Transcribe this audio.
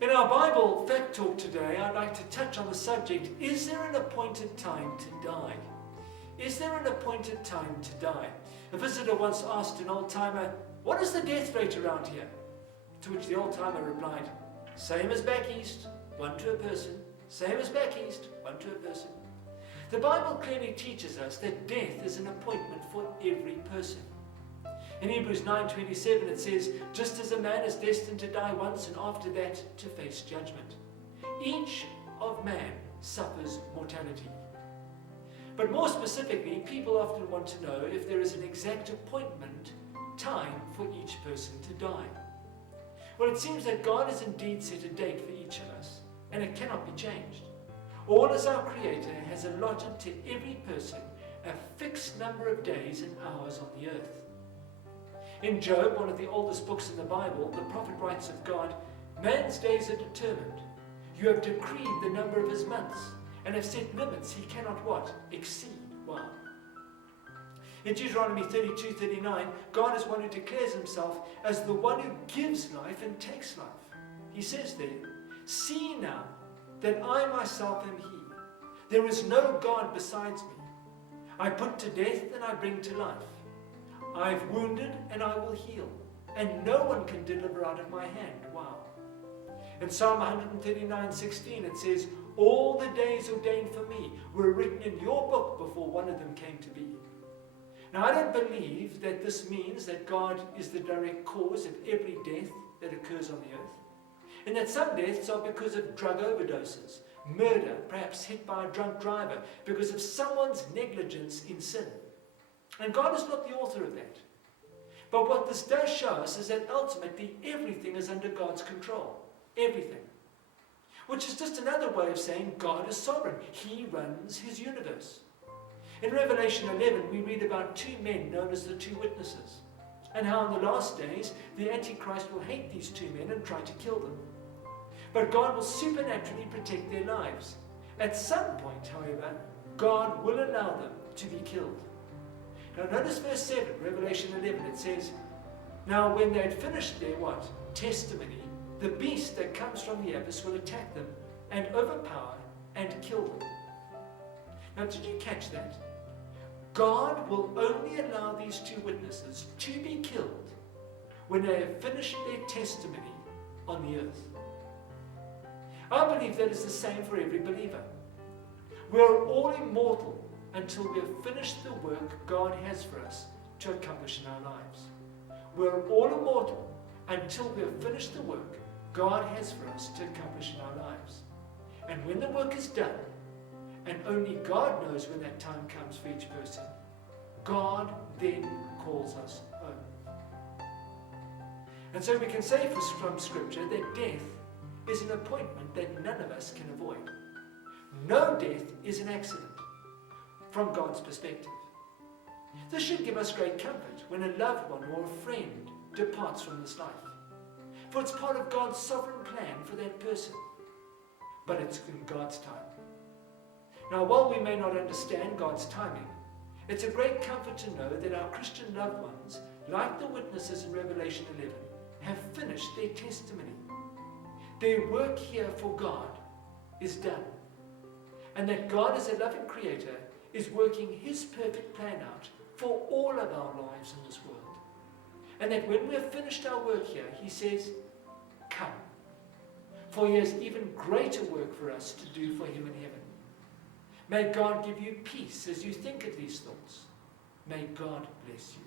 In our Bible Fact Talk today, I'd like to touch on the subject, is there an appointed time to die? Is there an appointed time to die? A visitor once asked an old-timer, what is the death rate around here? To which the old-timer replied, same as back east, 1 to a person. Same as back east, 1 to a person. The Bible clearly teaches us that death is an appointment for every person. In Hebrews 9:27 it says, just as a man is destined to die once and after that to face judgment. Each of man suffers mortality. But more specifically, people often want to know if there is an exact appointment time for each person to die. Well, it seems that God has indeed set a date for each of us, and it cannot be changed. All as our Creator has allotted to every person a fixed number of days and hours on the earth. In Job, one of the oldest books in the Bible, the prophet writes of God, man's days are determined. You have decreed the number of his months, and have set limits he cannot what? Exceed. Wow. In Deuteronomy 32:39, God is one who declares himself as the one who gives life and takes life. He says there, see now that I myself am he. There is no God besides me. I put to death and I bring to life. I've wounded and I will heal, and no one can deliver out of my hand. Wow. In Psalm 139:16 it says, all the days ordained for me were written in your book before one of them came to be. Now I don't believe that this means that God is the direct cause of every death that occurs on the earth, and that some deaths are because of drug overdoses, murder, perhaps hit by a drunk driver, because of someone's negligence in sin. And God is not the author of that. But what this does show us is that ultimately everything is under God's control. Everything. Which is just another way of saying God is sovereign. He runs his universe. In Revelation 11 we read about two men known as the two witnesses, and how in the last days the Antichrist will hate these two men and try to kill them. But God will supernaturally protect their lives. At some point, however, God will allow them to be killed. Now notice verse 7, Revelation 11, it says, now when they had finished their what? Testimony, the beast that comes from the abyss will attack them and overpower and kill them. Now did you catch that? God will only allow these two witnesses to be killed when they have finished their testimony on the earth. I believe that is the same for every believer. We are all immortal until we have finished the work God has for us to accomplish in our lives. We are all immortal until we have finished the work God has for us to accomplish in our lives. And when the work is done, and only God knows when that time comes for each person, God then calls us home. And so we can say from Scripture that death is an appointment that none of us can avoid. No death is an accident from God's perspective. This should give us great comfort when a loved one or a friend departs from this life, for it's part of God's sovereign plan for that person, but it's in God's time. Now, while we may not understand God's timing, it's a great comfort to know that our Christian loved ones, like the witnesses in Revelation 11, have finished their testimony. Their work here for God is done, and that God, as a loving Creator, is working his perfect plan out for all of our lives in this world. And that when we have finished our work here, he says, come. For he has even greater work for us to do for him in heaven. May God give you peace as you think of these thoughts. May God bless you.